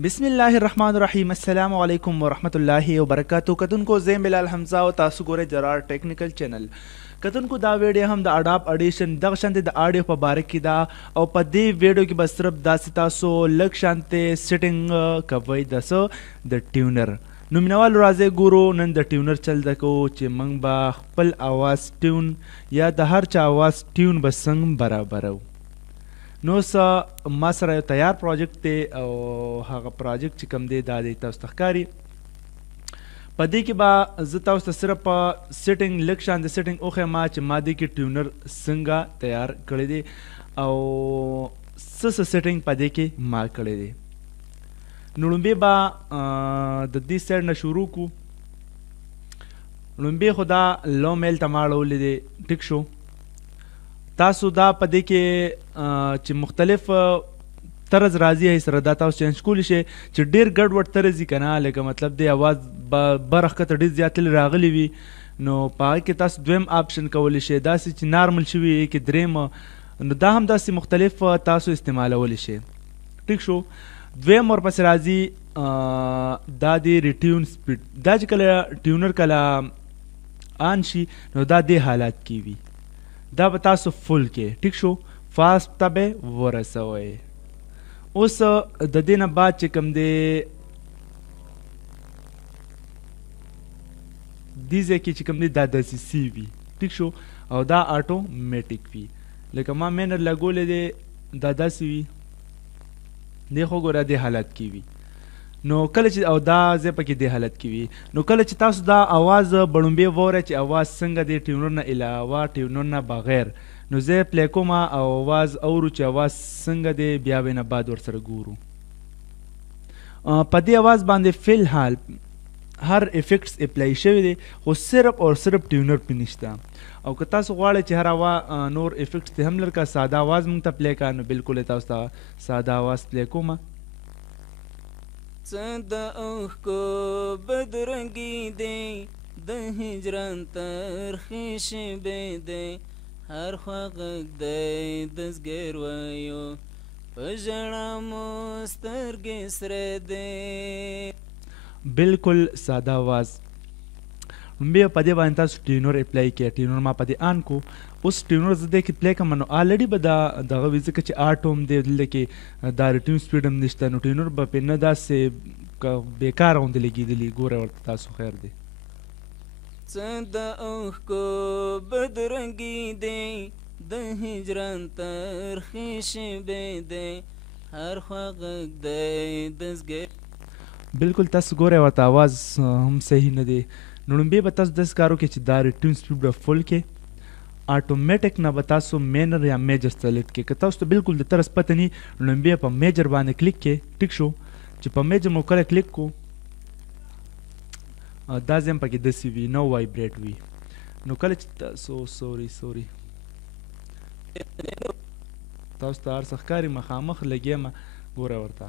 بسم الله الرحمن الرحیم. السلام علیکم ورحمت الله وبرکاتو. کتونکو زیم بلال حمزه او تاسو ګورئ جرار ټیکنیکل چینل. کتونکو دا ویډیو هم د اډاپ اډیشن دغه شانتې د آډیو په باره کې ده او په دې ویډیو کې به صرف داسې تاسو لږ شانتې سیټینګ کوئ د څه د ټیونر. نو مینوالو راځئ ګورو نن د ټیونر چل ده کوو چې موږ به خپل اواز ټیون یا د هر چا اواز ټیون به څنګه برابرو. نو ما سره یو تیار پروجیکټ دی او هغه پروجیکټ چې کوم دی دا دی تاسو ته ښکاري. په دې کې به زه تاسو ته صرف سیټینګ لږ شان د سیټینګ وښیم چې ما دې کې ټیونر څنګه تیار کړی دی او څه سیټینګ په دې کې ما کړی دی. نو لومبې به د دې سایډ نه شروع کړو. لومبې خو دا لو میل ته ما اړولی دی. ټیک شو. تاسو دا په دې کې چې مختلف طرز راځي هغې سره دا تاسو چینج کولی شئ چې ډېر ګډوډ طرز وي که نه، لکه مطلب دی اواز به بره ښکته ډېر زیاتلې راغلی وي نو په هغې کې تاسو دویم آپشن کولی شئ. داسې چې نارمل شوي کې دریم، نو دا هم داسې مختلف تاسو استعمالولی شئ. ټیک شو. دویم ورپسې راځي دا دی ریټیون سپیډ. دا چې کله ټیونر کله آن شي نو دا دې حالات کې وي. دا به تاسو فل کې. ټیک شو. فاسټ ته به ورسوئ. اوس د دې نه بعد چې کوم دی دې ځای کې چې کوم دی دا داسې سی وي. ټیک شو. او دا آټومیټیک وي. لکه ما مینر لګولی دی دا داسې وي. دی خو ګوره دې حالت کې وي. نو کله چې او دا ځای پکې دې حالت کې وي نو کله چې تاسو دا اواز بړومبې واورئ چې اواز څنګه دی ټیونر نه علاوه ټیونر نه بغیر، نو زه پلی کوم او اواز اورو چې اواز څنګه دی، بیا به نه بعد ورسره ګورو. په دې اواز باندې فی الحال هر افیکټس اپلای شوی دی خو صرف او صرف ټیونر پې نشته. او که تاسو غواړئ چې هر نور افیکټس دې هم لرکه ساده اواز موږ ته پلی کړه نو بالکل تاسو ته ساده اواز پلی کوم. څه د اوښکو بدرنګي دی، د هجران ترخې شېبې دی، هر خوا غږ دی د زګیرویو، په ژړا مو سترګې سرې دی. بالکل ساده اواز. بیا په دې باندې تاسو ټیونر اپلای کړئ. ټیونر ما په دې آن کو. اوس ټیونر زه دې کې پلی کوم نو آلریډي به دا دغه وي ځکه چې آټ هم دی دلته کې دا ریټیون سپیډ هم نشته نو ټیونر به پرې نه داسې بېکاره غوندې لګېدلي. ګوره ورته تاسو خیر دی. څه د اوښکو بدرنګي دی، د هجران ترخې شېبې دی، هر خوا غږ دی د زګیر. بالکل تاسو ګورئ ورته اواز هم صحیح نه دی. نو لومبې به تاسو داسې کار وکړئ چې دا ریټیون سپیډ به فل کې. آټومیټک نه به تاسو مینر یا میجر سلیکټ کړئ. که تاسو ته بالکل د طرز پته نی لومبې په میجر باندې کلیک کړئ. ټیک شو. چې په میجر مو کله کلیک کو دا ځای هم پکې داسې وي نو وایبریټ وي. نو کله چې تاسو سوري تاسو ته هر څه ښکاري مخامخ لګیم ګوره ورته.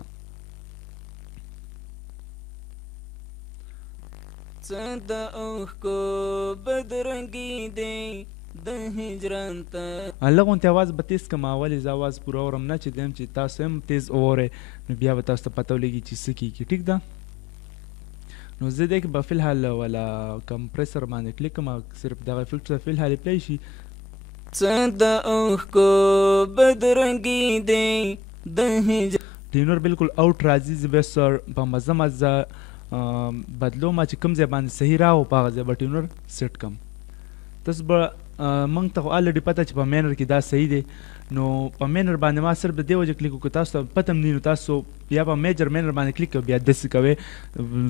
څه د اوښکو بدرنګي دی، د هجران ته لږ غوندې اواز به تیز کړم. ولې زه اواز پوره اورم نه چې دیم چې تاسو هم تیز واورئ نو بیا به تاسو ته پته ولګي چې څه کېږي. ټیک ده. نو زه دې کې به فی الحال ولا کمپریسر باندې کلیک کړم صرف دغه افیکټ فی الحال اپلای شي. څه د اوښکو بدرنګي دی، د هجران ټیونر بالکل آوټ راځي. زه بیا په مزه بدلوم چې کوم ځای باندې صحیح راو په هغه ځای به ټیونر سیټ کړم. تاسو به موږ ته خو آلریډي پته چې په مینر کې دا صحیح دی نو په مینر باندې ما صرف د دې وجه کلیک وکړو. تاسو ته پته هم نه نو تاسو بیا په میجر مینر باندې کلیک کوئ بیا داسې کوئ.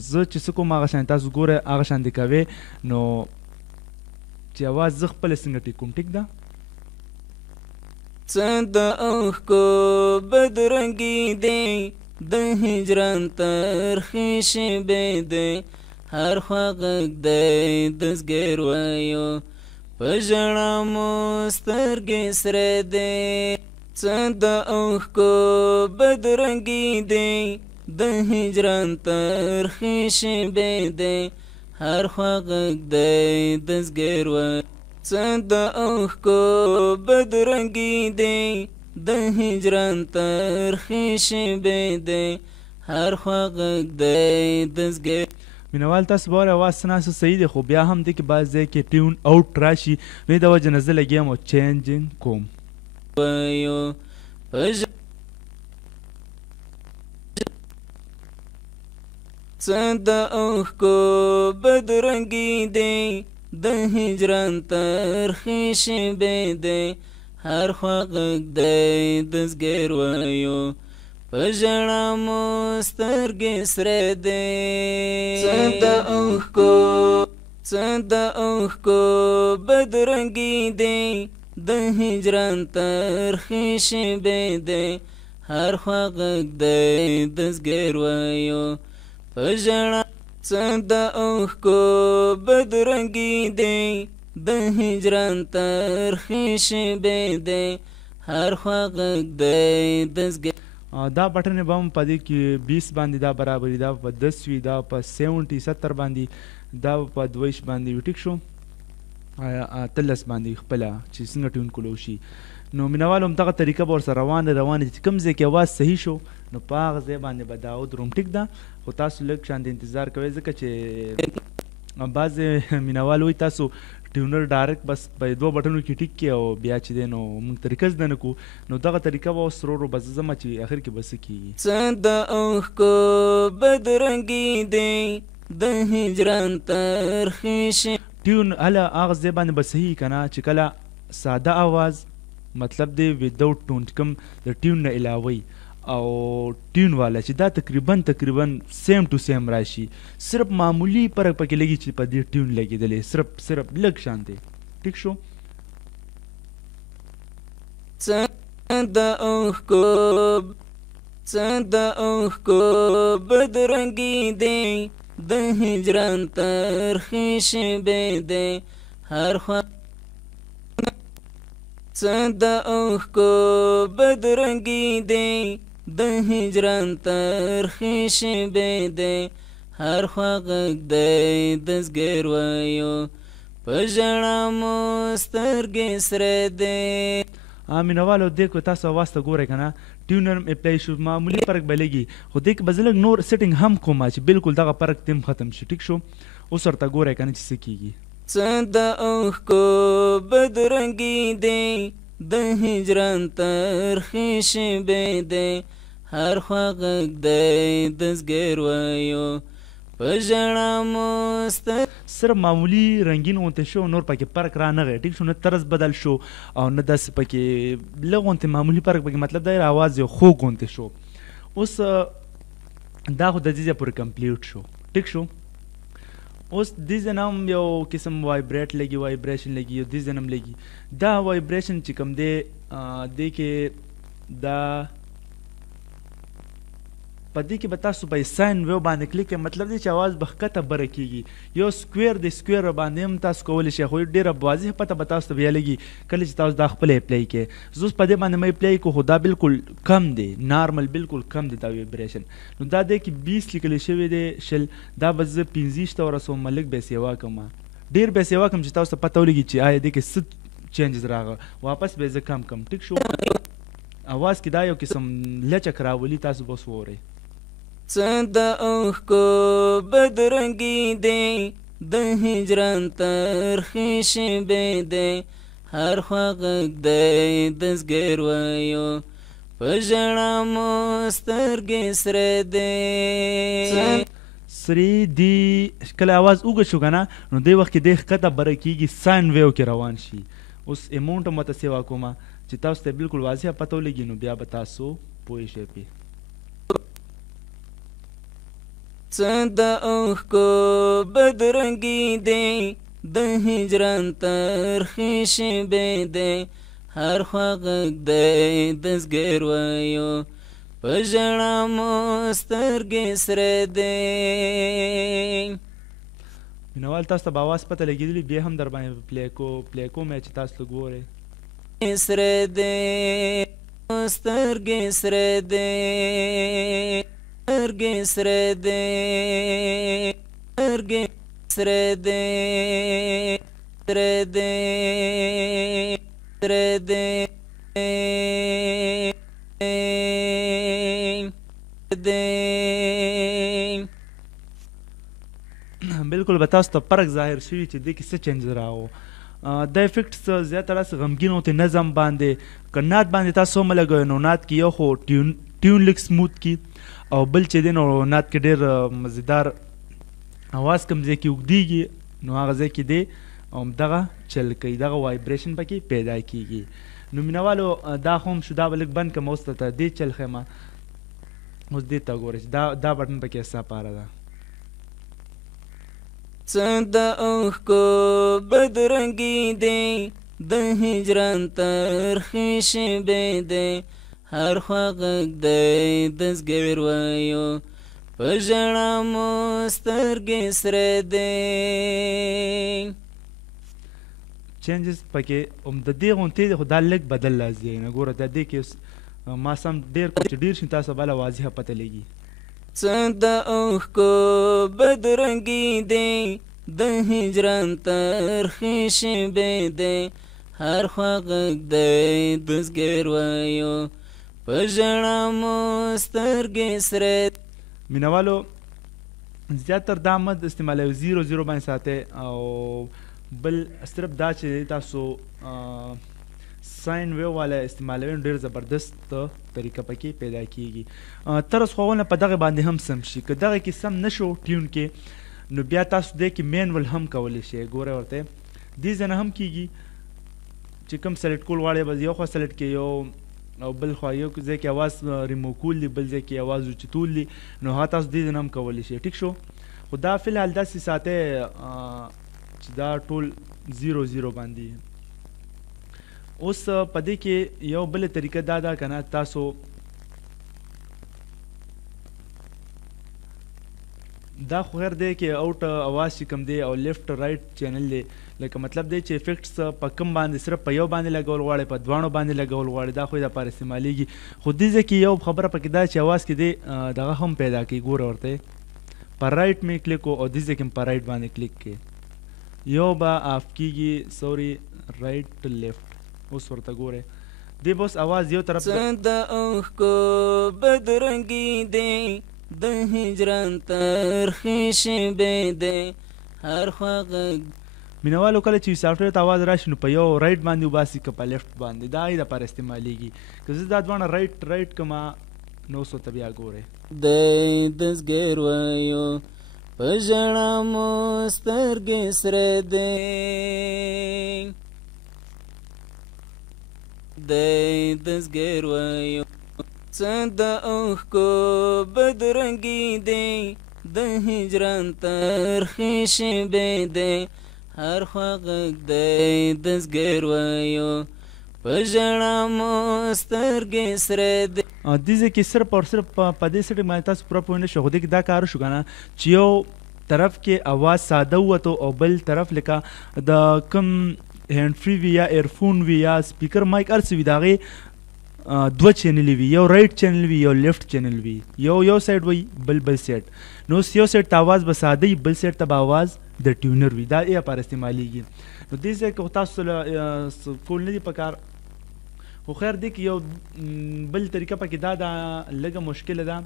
زه چې څه کوم هغه شان تاسو ګورئ هغه شان دې کوئ نو چې اواز زه خپله څنګه ټیک کوم. ټیک ده. څه د اوښکو بدرنګي دی، د هجران ترخې شېبې دی، هر خوا غږ دی د زګیرویو، په ژړا مو سترګې سرې دی. څه د اوښکو بدرنګي دی، د هجران ترخې شېبې دی، هر خوا غږ دی د زګیرویو. څه د اوښکو بدرنګي دی، د هجران ترخې شېبې دی، هر خوا غږ دی دزګر مینوال تاسو به وایئ اواز ستاسو صحیح دی خو بیا هم دی کې بعض ځای کې ټیون آوټ راشي نو د وجې نه زه لګیا یم او چینجینګ کوم وایو په څه د اوښکو بدرنګي دی د هجران ترخې شېبې دی هر خوا غږ دی دزګر وایو په ژړا مو سترګې سرې دی څه د اوښکو بدرنګي دی د هجران ترخې شېبې دی هر خوا غږ دی دزګر وایو په ژړا څه د اوښکو بدرنګي دی د هجران ترخې شېبې دی هر خوا غږ دی دزګر دا بټن به هم په دې کې 20 باندې دا برابري دا په 10 وي دا په 70 70 باندې دا په 22 باندې وي ټیک شو 13 باندې خپله چې څنګه ټیون کولو شي نو مینوال هم دغه طریقه به ورسره روانه چې کوم ځای کې اواز صحیح شو نو په هغه ځای باندې به دا ودروم ټیک ده خو تاسو لږ شان د انتظار کوئ ځکه چې بعضې مینوال وایي تاسو ټیونر ډایرکټ بس په دوه بټنو کې ټیک کړي او بیا چې دی نو موږ طریقه زده نه کړو نو دغه طریقه به اوس ورو ورو به زه ځمه چې اخر کې به څه کېږي څه د اوښکو بدرنګي دی د هجران ترخې ټیون هله هغه ځای باندې به صحیح که نه چې کله ساده آواز مطلب دی وداوټ ټون چې کوم د ټیون نه علاوه او ټیون والا چې دا تقریبا سیم ټو سیم راشي صرف معمولی فرق پکې لګي چې په دې ټیون لګېدلی صرف لږ شان دی ټیک شو څه د اوښکو بدرنګي دی د هجران ترخې شېبې دی هر خوا څه د اوښکو بدرنګي دی د هجران ترخې شېبې دی هر خوا غږ دی دزګر وایو په ژړا مو سترګې سرې دی مینوالو دې کو تاسو اواز ته ګورئ که نه ټیونر هم اپلای شو معمولي فرق به لګي خو دې کې به زه لږ نور سیټینګ هم کوم چې بالکل دغه فرق تیم ختم شي ټیک شو اوس ورته ګورئ که نه چې څه کېږي څه د اوښکو بدرنګي دی د هجران ترخې شېبې دی هر خوا غږ دی دزګر وایو په ژړا مو صرف معمولي رنګین غونتی شو نور پکې فرق رانغی ټیک شو نه طرز بدل شو او نه داسې پکې لږ غونتی معمولي فرق پکې مطلب دا آواز یو خوږ غونتی شو اوس دا خو د دې ځای پورې کمپلیټ شو ټیک شو اوس دې ځای نه هم یو قسم وایبریشن لګي او دې ځای نه هم لګي دا وایبریشن چې کوم دی دې کې دا په دې کې به تاسو په ساین ویو باندې کلیک کوئ مطلب دی چې اواز به ښکته بره کېږي یو سکویر دی سکویر باندې هم تاسو کولی شئ خو ډېره واضح پته به تاسو ته بیا لګي کله چې تاسو دا خپله اپلای کړئ زه اوس په دې باندې مې اپلای کړو خو دا بالکل کم دی نارمل بالکل کم دی دا ویبریشن نو دا دی کې 20 لیکلی شوی دی شل دا به زه 15 ته ورسوم لږ بې سیوا کړم ډېر بې سیوا کړم چې تاسو ته پته ولګي چې آیا دې کې څه چینجز راغله واپس به زه کم کړم ټیک شو اواز کې دا یو قسم لچک راولي تاسو به اوس واورئ څه د اوښکو بدرنګي دی د هجران ترخې شېبې دی هر خوا غږ دی دزګر وایو په ژړا مو سترګې سرې دی سری دی کله اواز اوږد شو که نه نو دې وخت کې دې ښکته بره کېږي ساین ویو کې روان شي اوس اماونټ هم ورته سیوا کومه چې تاسو ته بالکل واضح پته ولګي نو بیا به تاسو پوه شئ پې څه د اوښکو بدرنګي دی د هجران ترخې شېبې دی هر خوا غږ دی دزګر وایو په ژړا مو سترګې سرې دی مینوال تاسو ته به اواز پته لګېدلي بیا هم در باندې پلی کوم چې تاسو لږ وګورئ سرې دی سترګې سرې دی سترګې سرې دی سترګې سرې دی سرې دی سرې دی دی بالکل به تاسو ته فرق ظاهر شوي چې دې کې څه چینج راغو. دا افیکټس زیاتره غمګین او نظم باندې که نات باندې تاسو هم لګوئ نو نات کې یو خو ټیون لږ سموت کی او بل چې دی نو نات کې ډېر مزیدار اواز کوم ځای کې اوږدېږي نو هغه ځای کې دی دغه چل کوي دغه وایبریشن پکې پیدا کیږي. نو مینوالو دا خو هم شو دا به لږ بند کړم اوس ته دې چل ښیمه اوس دې ته ګورئ دا بټن پکې حصه پاره ده څه د اوښکو بدرنګي دی د هجران ترخې شېبې دی هر خوا غږ دی د زګر وایو په ژړا مو سترګې سرې دی. چینجز پکې د دې غونتې دی خو دا لږ بدل لازم نه ګوره د دې کې ما سم ډېر چې ډېر شي تاسو بله واضحه پته لګي. څه د اوښکو بدرنګي دی د هجران ترخې شېبې دی هر خوا غږ دی د زګر وایو په ژړا مو سترګې سرې. مینوالو زیاتر دا مد استعمالوي 0 باندې ساتئ او بل صرف دا چې تاسو ساین ویو والا استعمالوي ډېر زبردست طریقه پکې پیدا کیږي. تر اوسه خو په دغه باندې هم سم شي که دغه کې سم نشو ټیون کې نو بیا تاسو دې کې مینول هم کولی شئ. ګوره ورته دې ځای نه هم کیږي چې کوم سلیکټ کول غواړئ بس یو خوا سلیکټ کې یو او بل خوا یو ځای کې اواز ریمو کول دي بل ځای کې اواز اوچتول دي نو هغه تاسو دې ځای نه هم کولی شئ. ټیک شو خو دا فلحال داسې ساتئ چې دا ټول 0 باندې. اوس په دې کې یو بله طریقه دا ده که نه تاسو دا خو خیر دی کې اوټ اواز چې کوم دی او لیفټ رایټ چینل دی لکه مطلب دی چې افیکټس په کوم باندې صرف په یو باندې لګول غواړئ په دواړو باندې لګول غواړئ دا خو یې دپاره استعمالیږي. خو دې ځای کې یو خبره پکې دا چې اواز کې دی دغه هم پیدا کوي. ګوره ورته په رایټ مې کلیک و او دې ځای کې په رایټ باندې کلیک کې یو به آف کیږي سوري رایټ لیفټ. اوس ورته ګوره دې به اوس اواز یو طرف څه د اوښکو بدرنګي دی د هجران ترخې شېبې دی هر خوا غږ. مینوالو کله چې سافټویر ته اواز راشي نو په یو رایټ باندې وباسي که په لیفټ باندې دا یې دپاره استعمالیږي. که زه دا دواړه رایټ کړمه نو اوس ورته بیا ګورئ دی د زګر وایو په ژړا مو سترګې سرې دی دی د زګر وایو څه د اوښکو بدرنګي دی د هجران ترخې شېبې دی هر خوا غږ دی د زګر وایو په ژړا مو سترګې سرې دی. دې ځای کې صرف او صرف په دې سیټینګ باندې تاسو پوره پوه نه شئ خو دې کې دا کار وشو که نه چې یو طرف کې اواز ساده ووتو او بل طرف لکه د کوم هینډ فري وي یا ایرفون وي یا سپیکر مایک هر څه وي د هغې دوه چینلې وي یو رایټ چینل وي یو لیفټ چینل وي یو سایډ وي بل سایډ. نو یو سایډ ته اواز به ساده وي بل سایډ ته به اواز د ټیونر وي دا یې لپاره استعمالیږي. نو دې ځای کې تاسو کول نه دي پکار خو خیر دی کې یو بل طریقه پکې دا ده لږه مشکله ده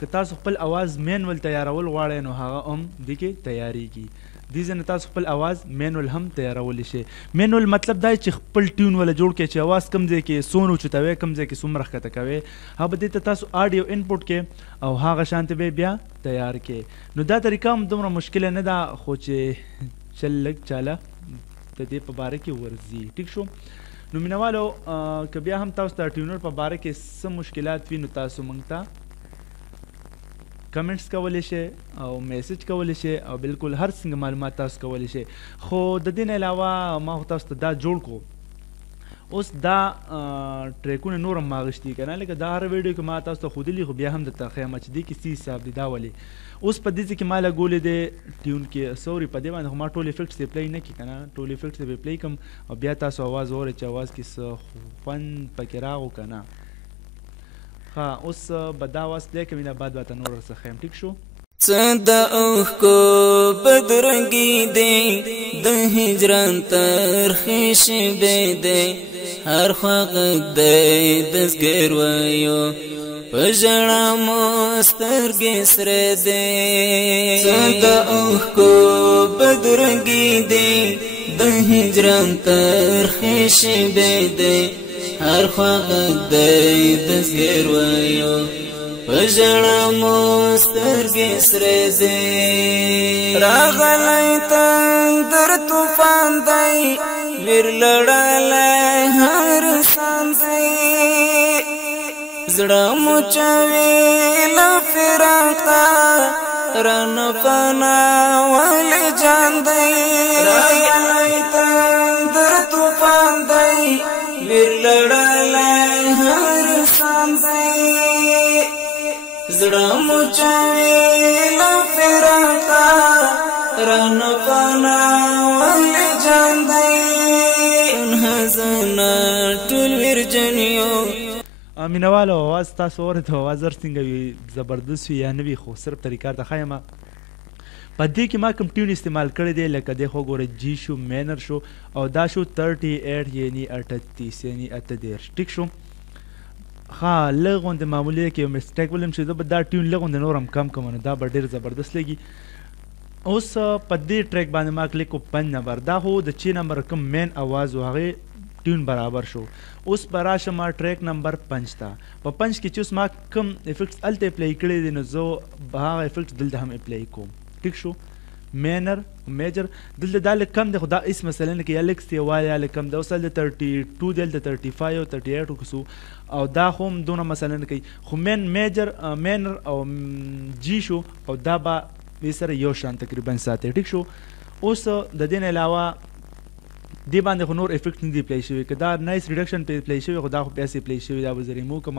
که تاسو خپل اواز مینول تیارول غواړئ نو هغه هم دې کې تیاریږي. دې ځای نه تاسو خپل اواز مینول هم تیارولی شئ. مینول مطلب دا چې خپل ټیون ولا جوړ کړئ چې اواز کوم ځای کې څومره اوچتوئ کوم ځای کې څومره ښکته کوئ هغه به دې ته تاسو آډیو انپوټ کې او هغه شانتې به بیا تیار کړئ. نو دا طریقه هم دومره مشکله نه ده خو چې چل لږ چاله د دې په باره کې ورځي. ټیک شو نو مینوالو که بیا هم تاسو ته ټیونر په باره کې څه مشکلات وي نو تاسو موږ ته کمنټس کولی شئ او میسج کولی شئ او بالکل هر څنګه معلومات تاسو کولی شئ. خو د دې نه علاوه ما خو تاسو ته دا جوړ کړو اوس دا ټریکونه نور هم ما اخیستي که نه لکه دا هر ویډیو کې ما تاسو ته ښودلي خو بیا هم درته ښیم چې دې کې څه حساب دی دا ولې. اوس په دې ځای کې ما لګولې دی ټیون کې سوري په دې باندې خو ما ټول افیکټس یې پلی نه کړي که نه ټول افیکټس یې به پلی کړم او بیا تاسو اواز اورئ چې اواز کې څه خوند پکې راغو که نه. ها اوس به دا اواز پلی کوي نه بعد به ته نور ورڅخه ښیم. ټیک شو څه د اوښکو بدرنګي دی د هجران ترخې شېبې دی هر خوا غږ دی د زګر وایو پژړه مسترګې سره دې صدا اوخکو بدرنګي دې د هجران ترخې شېبې دې هر خوا دې د زګر وایو پژړه مسترګې سره دې راغلی تندر طوفان دی ویر لړلی هر سان دی زړه مو چوي له فراقه رانه فنا ولې جان دی راغلی تندر طوفان دی ویر لړلی هر سان دی زړه مو چوي له فراقه رانه فنا ولې جان دی حزن ټول ورجنیو مینوالو اواز تاسو اورئ اواز څنګه وي زبردست وي یا نه وي خو صرف طریقه د ښایم په دې کې ما کوم ټیون استعمال کړی دی لکه دی خو ګوره جی شو مینر شو او دا شو 38 یعنی 38 یعنی 38 ټیک شو ها لږ غوندې معمولي دی کې یو مسټیک ولیم چې زه به دا ټیون لږ غوندې نور هم کم کوم نو دا به ډېر زبردست لګي اوس په دې ټریک باندې ما کلیک کو 5 نمبر دا خو د 6 نمبر کوم مین اواز و هغې ټیون برابر شو اوس به راشم ما ټریک نمبر 5 ته په 5 کې چې اوس ما کوم افیکټس هلته اپلای کړی دی نو زه به هغه افیکټس دلته هم اپلای کوم ټیک شو مینر میجر دلته دا لږ کم دی خو دا هېڅ مسله نه کوي یا لږ سیوالی یا لږ کم دی اوس هلته 32 دی هلته 35 او 38 وکړو او دا خو هم دونه مسله نه کوي خو میجر مینر او جی شو او دا به دې سره یو شان تقریبا ساتي ټیک شو اوس د دې نه علاوه دې باندې خو نور افیکټ نه دی اپلای شوی که دا نایس ریډکشن پې اپلای شوی خو دا خو پیسې اپلای شوي دا به زه ریمو کړم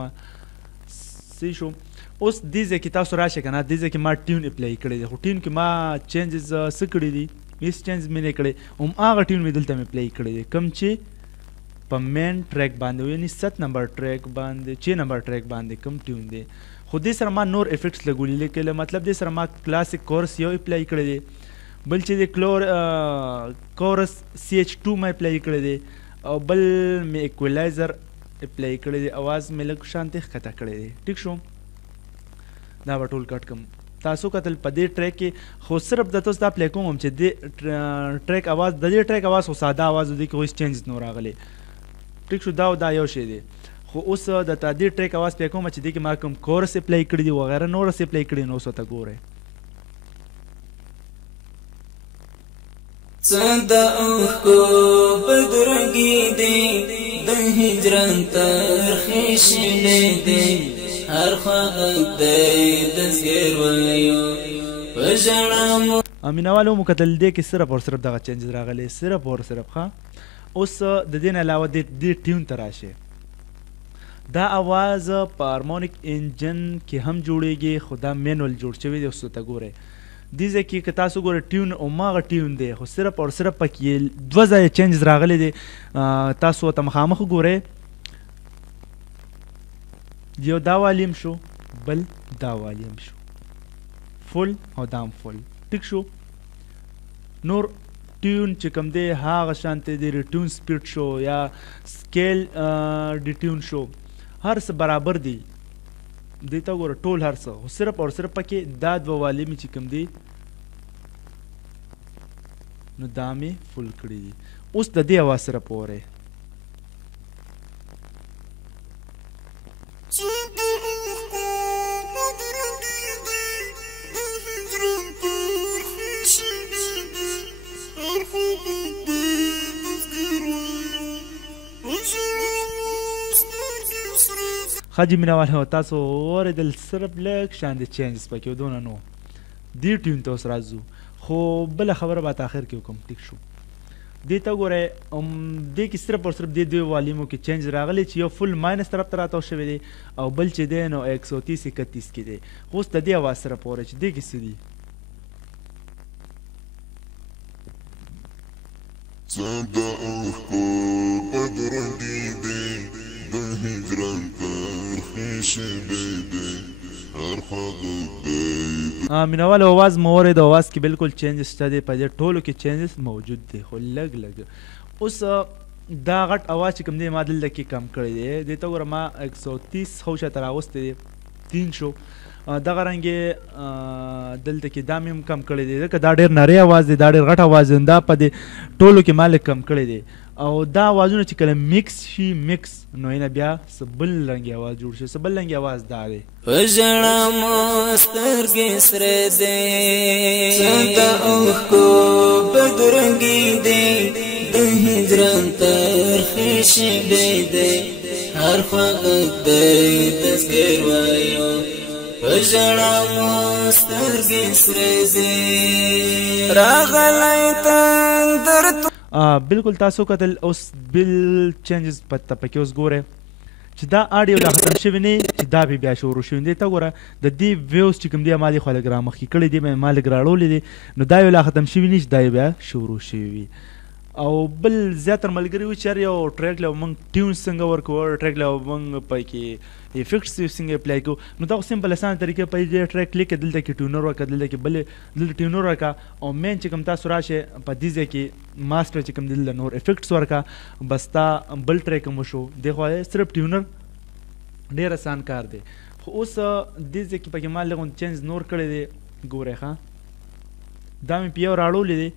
صحیح شو اوس دې ځای کې تاسو راشئ که نه دې ځای کې ما ټیون اپلای کړی دی خو ټیون کې ما چینجز څه کړي دي هېڅ چینج مې نه کړی هماغه ټیون مې دلته مې اپلای کړی دی کوم چې په مین ټریک باندې یعنې 7 نمبر ټریک باندې 6 نمبر ټریک باندې کوم ټیون دی خو دې سره ما نور افیکټس لګولي لیکل مطلب دې سره ما کلاسیک کورس یو اپلای کړی دی بل چې د کورس CH2 مې اپلای کړی دی او بل مې ایکولایزر اپلای کړی دی اواز مې لږ شانتې ښکته کړی دی ټیک شو دا به ټول کټ کړم تاسو کتل په دې ټریک کې خو صرف د تاسو دا اپلای کوم چې د ټریک اواز د دې ټریک اواز خو ساده اواز دی کې هیڅ چینج نه راغلی ټیک شو دا یو شی دی خو اوس د دې ټریک اواز پلی کوم چې دې کې ما کوم کورس اپلای کړي دي وغیره نور څه اپلای کړي نو اوس ورته ګورئ صدا اوښکو بدرنګي دي د هجران ترخې شېبې دي هر خوا غږ دی د زګر وایو په ژړا مینوالو مو کتل دې کې صرف او صرف دغه چینجز راغلی صرف او صرف ښه اوس د دې نه علاوه دې ټیون ته راشئ دا اواز په هارمونیک انجن کې هم جوړیږي خو دا مینول جوړ شوی دی اوس ته ګورئ دې ځای کې که تاسو ګورئ ټیون هماغه ټیون دی خو صرف او صرف پکې 2 ځایه چینجز راغلی دی تاسو ورته مخامخ وګورئ یو دا والیم شو بل دا والیم شو فل او دا هم فل ټیک شو نور ټیون چې کوم دی هغه شانتې دی ریټیون سپیډ شو یا سکیل د ټیون شو هر څه برابر دی دې ته وګوره ټول هر څه خو صرف او صرف پکې دا 2 والیم چې کوم دی نو دا مې فل کړي دي اوس د دې اواز سره پورې خاجي مینوال تاسو اورېدل صرف لږ شان د چینجز پکې دونه نو دې ټیون ته اوس راځو خو بله خبره به آخر کې وکړم ټیک شو دې ته وګورئ دې کې صرف او صرف دې 2 والیمو کې چینج راغلی چې یو فل ماینس طرف ته راتاو شوی دی او بل چې دی نو 130 31 کې دی خو اوس د دې اواز سره پورې چې دې کې څه دي صدا اوښکو بدرنګي دي د هجران ترخې شېبې دي هر خوا غږ دی مینوالو اواز مو اورېد اواز کې بالکل چینجز شته دی په دې ټولو کې چینجز موجود دی خو لږ اوس دا غټ اواز چې کوم دی ما دلته کې کم کړی دی دې ته وګوره ما 130 خو شاته راوستی دی 3 شو. دغه رنګې دلته کې دا مې هم کم کړی دی ځکه دا ډېر نری اواز دی دا ډېر غټ اواز دی دا په دې ټولو کې ما لږ کم کړی دی او دا اوازونه چې کله میکس شي میکس نو اینه بیا څه بل رنګې اواز جوړ شي څه بل رنګې اواز دا دی په ژړا مو سترګې سرې دی څه د اوښکو بدرنګي دی د هجران ترخې شېبې دی هر خوا غږ دی تذکر وایو په ژړا مو سترګې سرې دی راغلی تندر بالکل تاسو کتل اوس بل چینجز پکې اوس ګوره چې دا آډیو لا ختم شوی نه چې دا بیا شروع شوی دی ته ګوره د دې ویوز چې کوم دی ما دې خو لږ رامخکې کړی دی ما لږ راړولی دی نو دا یو لا ختم شوی نه چې دا بیا شروع شوی وي او بل زیاتره ملګري وي چې یو ټریک له موږ ټیونز څنګه ورکوو ټریک له موږ پکې افیکټس څنګه اپلای کوو نو دا خو سمپل اسانه طریقې په دې ټریک کلیک دلته کې ټیونر وکړه دلته کې بل دلته ټیونر وکړه او مین چې کوم تاسو راشه په دې ځای کې ماسټر چې کوم دلته نور افیکټس ورکړه بس تا بل ټریک مو شو دی خو صرف ټیونر ډېر اسان کار دی خو اوس دې ځای کې پکې ما لږ چینج نور کړی دی ګورئ ښه دا مې په یو راړولی دی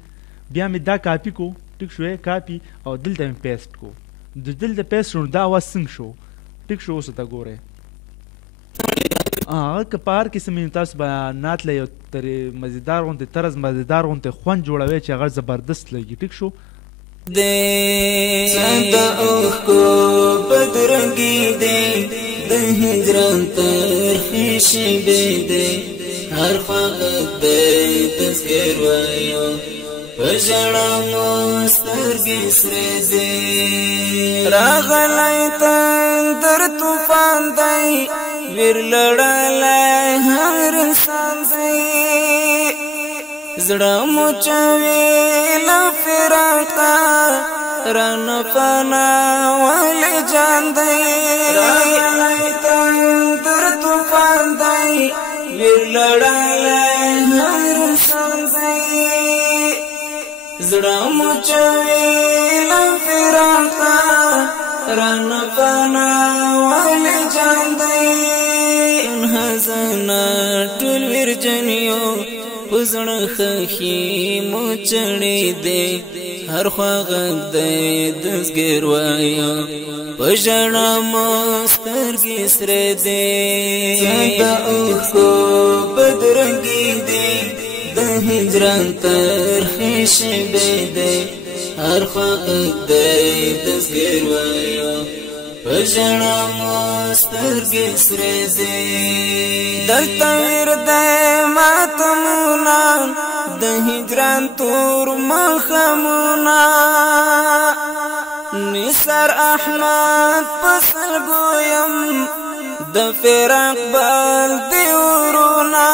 بیا مې دا کاپي کو ټیک شو کاپي او دلته مې پیسټ کو دلته پیسټ شو دا اواز څنګه شو ټیک شو اوس ته ګورئ هغه که په هر قسم تاسو به نعت له یو مزیدار غوندې طرز مزیدار غوندې خوند جوړوئ چې هغه زبردست لګي ټیک شو څه د اوښکو بدرنګي دی د هجران ترخې شېبې دی هر خوا غږ دی تذکر وایو په ژړا مو سترګې سرې دی راغلی تندر طوفان دی ویر لړلی هر انسان دی زړه مو چوي له فراقه رانه فنا ولې جان دی راغلی تندر طوفان دی ویر لړلی هر انسان دی زړه مو چوي له فراقه رانه فنا ولې جان دی حزنه ټول ویرجنیو پزړه خخي مو چړې دی هر خوا غږ دی دزګر وایو په ژړا مو سترګې سرې دی د اوښکو بدرنګي دی د هجران ترخې شېبې دی هر خوا غږ دی دزګر وایو په ژړا مو سترګې سرې دی دلته ویر دی ماتمونه د هجران تور مخمونه نثار احمد په سلګو یم د فراق بل دی ورونه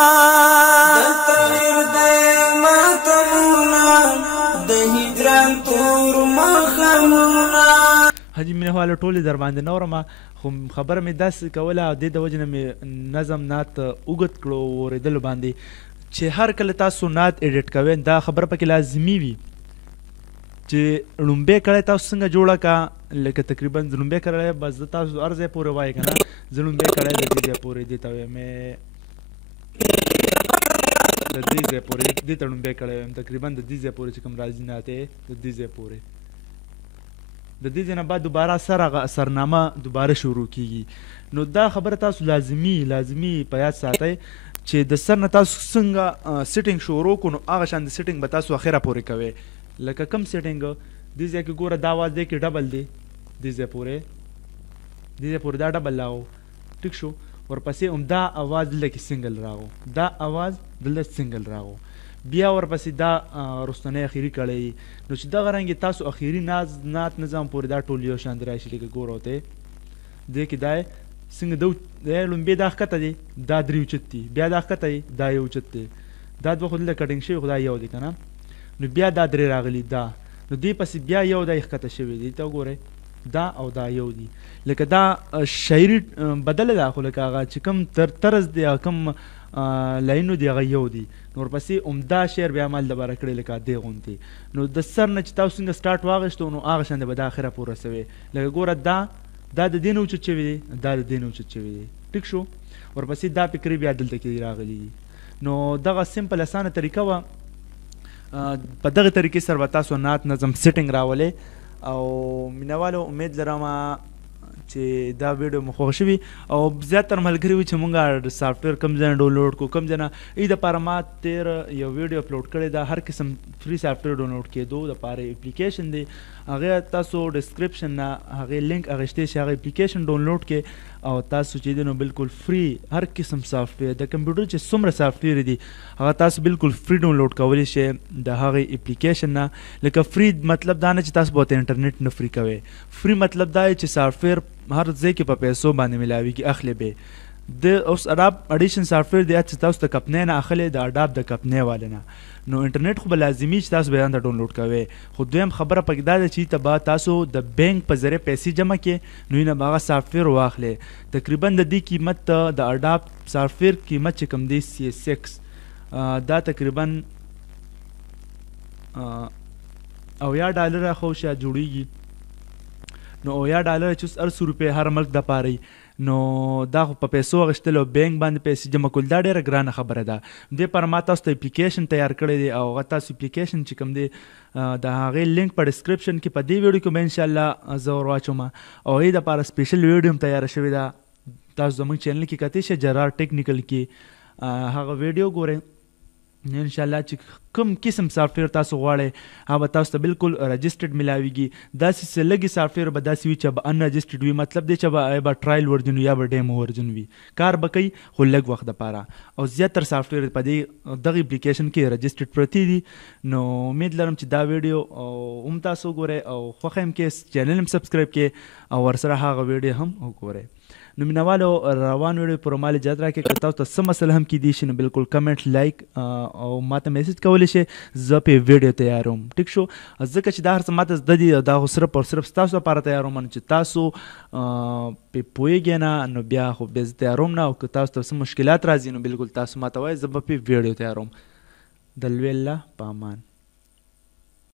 دلته ویر دی ماتمونه د هجران تور مخمونه حاجي مینهواله ټولې در باندې نه اورم خو خبره مې داسې کوله او دې د وجې نه مې نظم نعت اوږد کړو اورېدلو باندې چې هر کله تاسو نعت ایډیټ کوئ دا خبره پکې لازمي وي چې لومبۍ کړی تاسو څنګه جوړه کا لکه تقریبا لومبۍ کړی بس د تاسو هر ځای پورې وایي که نه زه لومبۍ کړی د دې ځای پورې دې ته وایم د دې ځای پورې دې ته لومبۍ کړی وایم تقریبا د دې ځای پورې چې کوم راځي نعت یې د دې ځای پورې د دې ځای نه بعد دوباره سرنامه دوباره شروع کیږي نو دا خبره تاسو لازمي په یاد ساتئ چې د سر نه تاسو څنګه سیټینګ شروع کړو نو هغه شان د سیټینګ به تاسو اخره پورې کوئ لکه کم سیټینګ دې ځای کې ګوره دا اواز دی کې ډبل دی دې ځای پورې دا ډبل راغو ټیک شو ورپسې همدا اواز دلته کې سنګل راغو دا اواز دلته سنګل راغو بیا ورپسې دا رستنی اخیری کړی نو چې دغه رنګې تاسو اخیری نعت نظام پورې دا ټول یو شان راشي لکه ګوره ته دې کې دا څنګه د لومبۍ دا ښکته دی دا درې اوچت دي بیا دا ښکته دی دا یو اوچت دی دا دوه خو دلته کټینګ شوي خو دا یو دی که نه نو بیا دا درې راغلي دا نو دې پسې بیا یو دا یې ښکته شوی دی ته وګورئ دا او دا یو دی لکه دا شاعري بدله ده خو لکه هغه چې کوم طرز دی هغه کوم لاینو دی هغه یو دی نو ورپسې عمده شعر بیا مال دباره کړی لکه دې غوندې نو د سر نه چې تاسو څنګه سټارټ واخیستو نو هغه شان به دا اخره پورې رسوئ لکه ګوره دا د دې نه اوچت شوی دی دا د دې نه اوچت شوی دی ټیک شو ورپسې دا فکرې بیا دلته کې راغلي دي. نو دغه سمپل اسانه طریقه وه. په دغه طریقې سره به تاسو نعت نظم سیټینګ راولئ. او مینوالو امید لرم چې دا ویډیو مو خوښ شوي او زیاتره ملګري وي چې مونږ سافټویر کوم ځای نه ډاونلوډ کړو، کوم ځای نه. ای دپاره ما تېر یو ویډیو اپلوډ کړی ده، هر قسم فري سافټویر ډاونلوډ کېدو دپاره اپلیکیشن دی. هغې تاسو ډسکرپشن نه هغې لینک اخیستی شي، هغه اپلیکیشن ډاونلوډ کړئ او تاسو چې دی نو بالکل فري هر قسم سافټویر د کمپیوټر چې څومره سافټویر دي هغه تاسو بالکل فري ډاونلوډ کولی شئ د هغې اپلیکیشن نه. لکه فري مطلب دا نه چې تاسو به ورته انټرنیټ نه فري کوئ. فري مطلب دا چې سافټویر هر ځای کې په پیسو باندې میلاویږي، اخلي به. د اوس اډاب اډیشن سافټویر دی چې تاسو د کمپنۍ نه اخلي، د اډاب د کمپنۍ والے نه. نو انټرنیټ خو به لازمي چې تاسو به ځان ته ډاونلوډ کوئ. خو دویم خبره پکې دا ده چې ته به تاسو د بینک په ذریعه پیسې جمع کړئ، نو نه به هغه سافټویر واخلئ. تقریبا د دې قیمت د اډاب سافټویر قیمت چې کوم دی CS6 دا تقریبا $80 خو شاید جوړیږي. نو $80 چې اوس هر 100 روپۍ هر ملک دپاره وي، نو دا خو په پیسو اخیستل او بینک باندې پیسې جمع کول دا ډېره ګرانه خبره ده. دې پر ما تاسو ته اپلیکیشن تیار کړی دی او هغه تاسو اپلیکیشن چې کوم دی د هغې لینک په ډسکرپشن کې په دې ویډیو کې به انشاءالله زه ور واچوم او هغې دپاره سپیشل ویډیو هم تیاره شوې ده. تاسو زموږ چینل کې کتی شئ جرار ټیکنیکل کې هغه ویډیو ګورئ. انشاءالله چې کوم قسم سافټویر تاسو غواړئ هغه به تاسو ته بالکل رجسټرډ ملاویږي. داسې څه لږې سافټویر به داسې وي چې به ان رجسټرډ وي، مطلب دی چې به ټرایل ورژن وي یا به ډیمو ورژن وي، کار به کوي خو لږ وخت دپاره. او زیاتر سافټویر په دغه اپلیکیشن کې رجسټرډ پرتې دي. نو امید لرم چې دا ویډیو هم تاسو وګورئ او خوښه یم کې چینل هم سبسکرایب کړئ او ورسره هغه ویډیو هم وګورئ. نو مینوالو روان ویډیو پر مال اجازه راکړئ که تاسو ته څه مسله هم کیدی شي نو بالکل کمنټ لایک او ماته میسج کولی شئ، زه پې ویډیو تیاروم. ټیک شو؟ ځکه چې دا هر څه ماته زده دي دا خو صرف او صرف ستاسو لپاره تیاروم، چې تاسو پې پوهېږئ نه نو بیا خو بیا زه تیاروم نه. او که تاسو ته څه مشکلات راځي نو بالکل تاسو ماته وایئ، زه به پې ویډیو تیاروم. د لوی الله په امان.